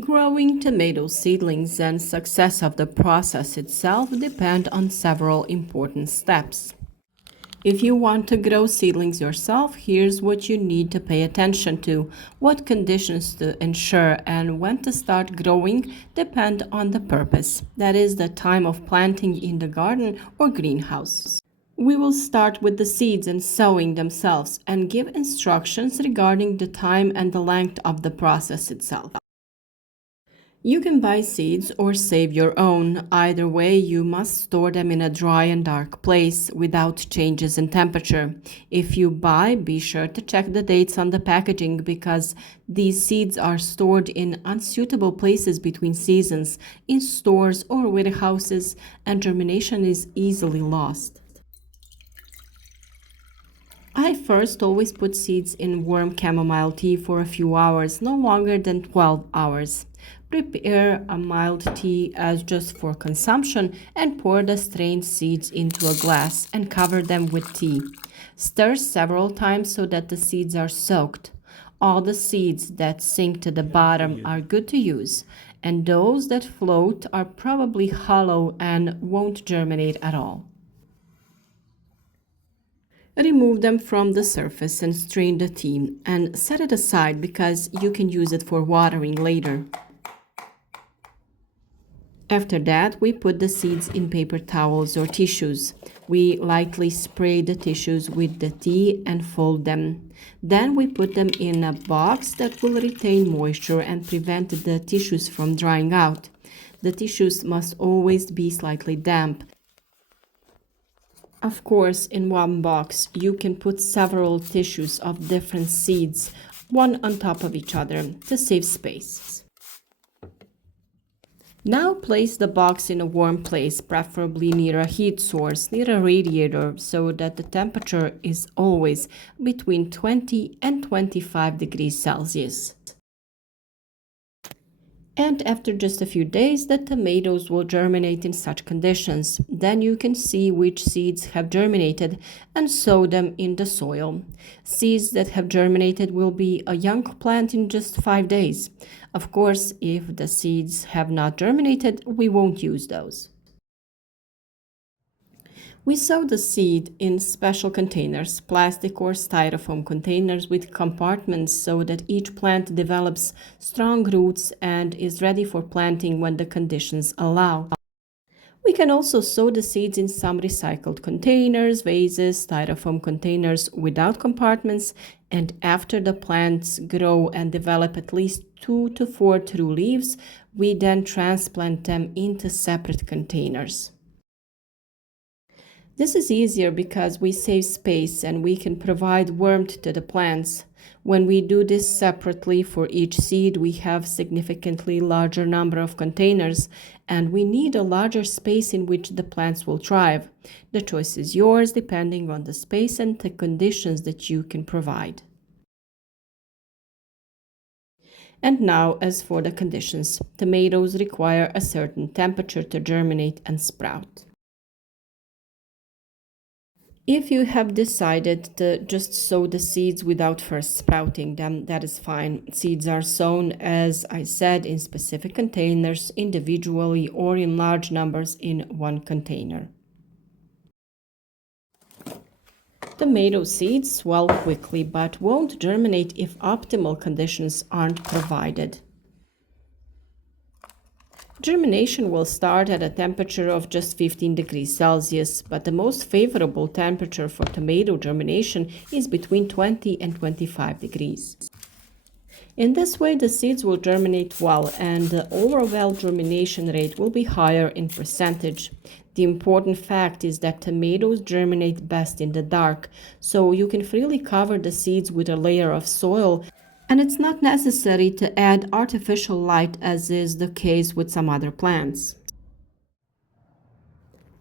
Growing tomato seedlings and success of the process itself depend on several important steps. If you want to grow seedlings yourself, here's what you need to pay attention to. What conditions to ensure and when to start growing depend on the purpose, that is, the time of planting in the garden or greenhouse. We will start with the seeds and sowing themselves and give instructions regarding the time and the length of the process itself. You can buy seeds or save your own. Either way, you must store them in a dry and dark place without changes in temperature. If you buy, be sure to check the dates on the packaging because these seeds are stored in unsuitable places between seasons, in stores or warehouses, and germination is easily lost. I first always put seeds in warm chamomile tea for a few hours, no longer than 12 hours. Prepare a mild tea as just for consumption and pour the strained seeds into a glass and cover them with tea. Stir several times so that the seeds are soaked. All the seeds that sink to the bottom are good to use, and those that float are probably hollow and won't germinate at all. Remove them from the surface and strain the tea and set it aside because you can use it for watering later. After that, we put the seeds in paper towels or tissues. We lightly spray the tissues with the tea and fold them. Then we put them in a box that will retain moisture and prevent the tissues from drying out. The tissues must always be slightly damp. Of course, in one box, you can put several tissues of different seeds, one on top of each other, to save space. Now place the box in a warm place, preferably near a heat source, near a radiator, so that the temperature is always between 20 and 25 degrees Celsius. And after just a few days, the tomatoes will germinate in such conditions. Then you can see which seeds have germinated and sow them in the soil. Seeds that have germinated will be a young plant in just 5 days. Of course, if the seeds have not germinated, we won't use those. We sow the seed in special containers, plastic or styrofoam containers with compartments so that each plant develops strong roots and is ready for planting when the conditions allow. We can also sow the seeds in some recycled containers, vases, styrofoam containers without compartments, and after the plants grow and develop at least 2 to 4 true leaves, we then transplant them into separate containers. This is easier because we save space and we can provide warmth to the plants. When we do this separately for each seed, we have significantly larger number of containers and we need a larger space in which the plants will thrive. The choice is yours depending on the space and the conditions that you can provide. And now, as for the conditions, tomatoes require a certain temperature to germinate and sprout. If you have decided to just sow the seeds without first sprouting them, that is fine. Seeds are sown, as I said, in specific containers, individually or in large numbers in one container. Tomato seeds swell quickly but won't germinate if optimal conditions aren't provided. Germination will start at a temperature of just 15 degrees Celsius, but the most favorable temperature for tomato germination is between 20 and 25 degrees. In this way, the seeds will germinate well and the overall germination rate will be higher in percentage. The important fact is that tomatoes germinate best in the dark, so you can freely cover the seeds with a layer of soil, and it's not necessary to add artificial light as is the case with some other plants.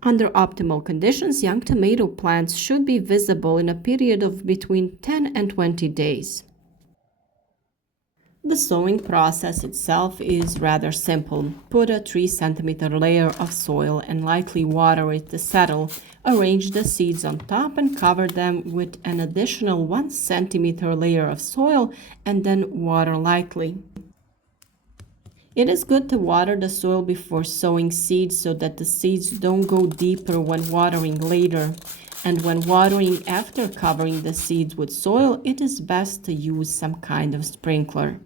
Under optimal conditions, young tomato plants should be visible in a period of between 10 and 20 days. The sowing process itself is rather simple. Put a 3 cm layer of soil and lightly water it to settle. Arrange the seeds on top and cover them with an additional 1 cm layer of soil and then water lightly. It is good to water the soil before sowing seeds so that the seeds don't go deeper when watering later. And when watering after covering the seeds with soil, it is best to use some kind of sprinkler.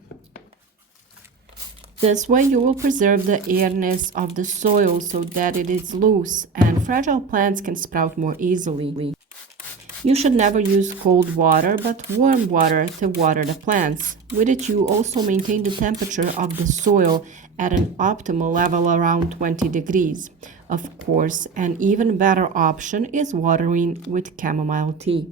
This way you will preserve the airness of the soil so that it is loose and fragile plants can sprout more easily. You should never use cold water but warm water to water the plants. With it you also maintain the temperature of the soil at an optimal level around 20 degrees. Of course, an even better option is watering with chamomile tea.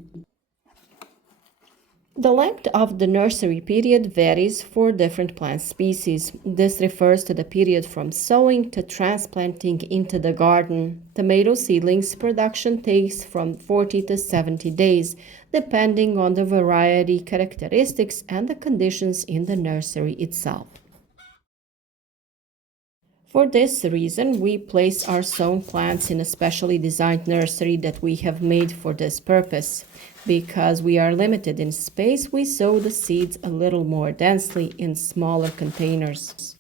The length of the nursery period varies for different plant species. This refers to the period from sowing to transplanting into the garden. Tomato seedlings production takes from 40 to 70 days, depending on the variety characteristics and the conditions in the nursery itself. For this reason, we place our sown plants in a specially designed nursery that we have made for this purpose. Because we are limited in space, we sow the seeds a little more densely in smaller containers.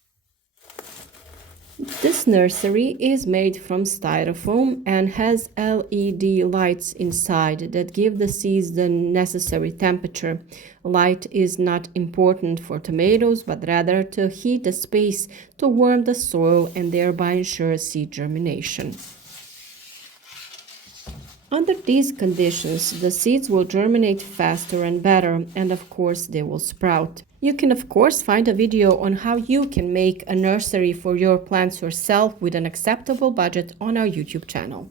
This nursery is made from styrofoam and has LED lights inside that give the seeds the necessary temperature. Light is not important for tomatoes, but rather to heat the space to warm the soil and thereby ensure seed germination. Under these conditions, the seeds will germinate faster and better, and of course they will sprout. You can of course find a video on how you can make a nursery for your plants yourself with an acceptable budget on our YouTube channel.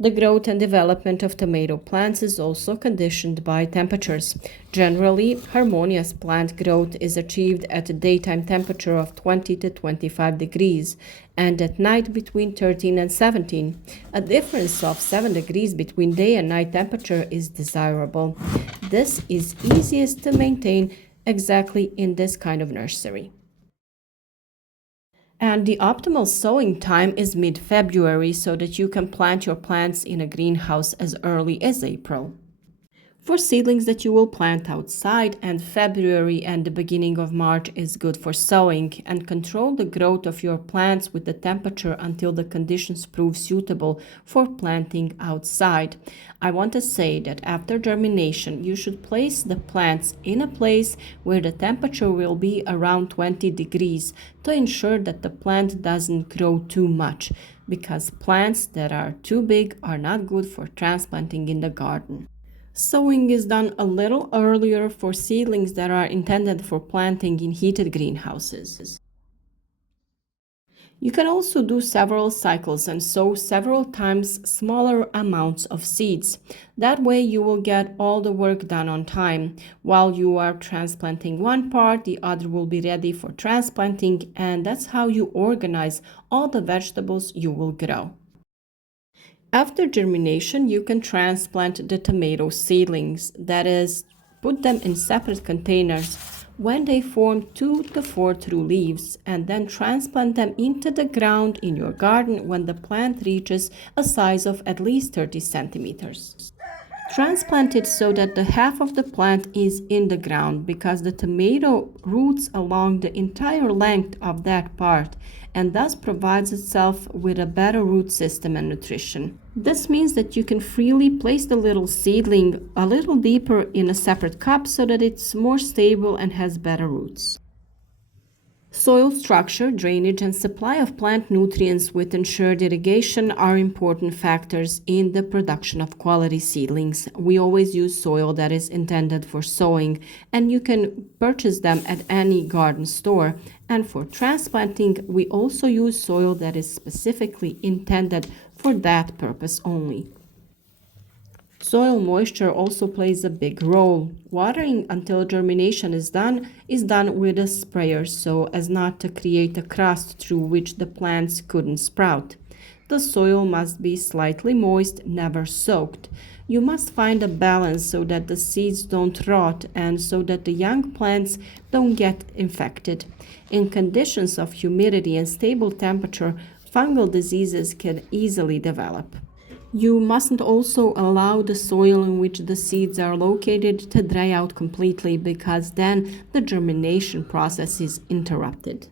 The growth and development of tomato plants is also conditioned by temperatures. Generally, harmonious plant growth is achieved at a daytime temperature of 20 to 25 degrees and at night between 13 and 17. A difference of 7 degrees between day and night temperature is desirable. This is easiest to maintain exactly in this kind of nursery. And the optimal sowing time is mid-February so that you can plant your plants in a greenhouse as early as April. For seedlings that you will plant outside, and February and the beginning of March is good for sowing, and control the growth of your plants with the temperature until the conditions prove suitable for planting outside. I want to say that after germination, you should place the plants in a place where the temperature will be around 20 degrees to ensure that the plant doesn't grow too much, because plants that are too big are not good for transplanting in the garden. Sowing is done a little earlier for seedlings that are intended for planting in heated greenhouses. You can also do several cycles and sow several times smaller amounts of seeds. That way you will get all the work done on time. While you are transplanting one part, the other will be ready for transplanting, and that's how you organize all the vegetables you will grow. After germination, you can transplant the tomato seedlings, that is, put them in separate containers when they form 2 to 4 true leaves, and then transplant them into the ground in your garden when the plant reaches a size of at least 30 centimeters. Transplant it so that the half of the plant is in the ground, because the tomato roots along the entire length of that part and thus provides itself with a better root system and nutrition. This means that you can freely place the little seedling a little deeper in a separate cup so that it's more stable and has better roots. Soil structure, drainage, and supply of plant nutrients with ensured irrigation are important factors in the production of quality seedlings. We always use soil that is intended for sowing, and you can purchase them at any garden store. And for transplanting, we also use soil that is specifically intended for that purpose only. Soil moisture also plays a big role. Watering until germination is done with a sprayer so as not to create a crust through which the plants couldn't sprout. The soil must be slightly moist, never soaked. You must find a balance so that the seeds don't rot and so that the young plants don't get infected. In conditions of humidity and stable temperature, fungal diseases can easily develop. You mustn't also allow the soil in which the seeds are located to dry out completely because then the germination process is interrupted.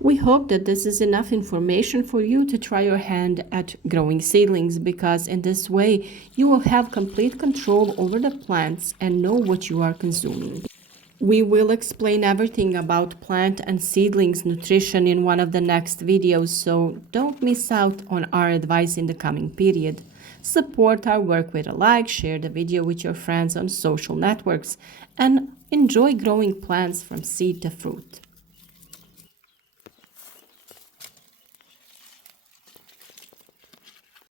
We hope that this is enough information for you to try your hand at growing seedlings because in this way you will have complete control over the plants and know what you are consuming. We will explain everything about plant and seedlings nutrition in one of the next videos, so don't miss out on our advice in the coming period. Support our work with a like, share the video with your friends on social networks, and enjoy growing plants from seed to fruit.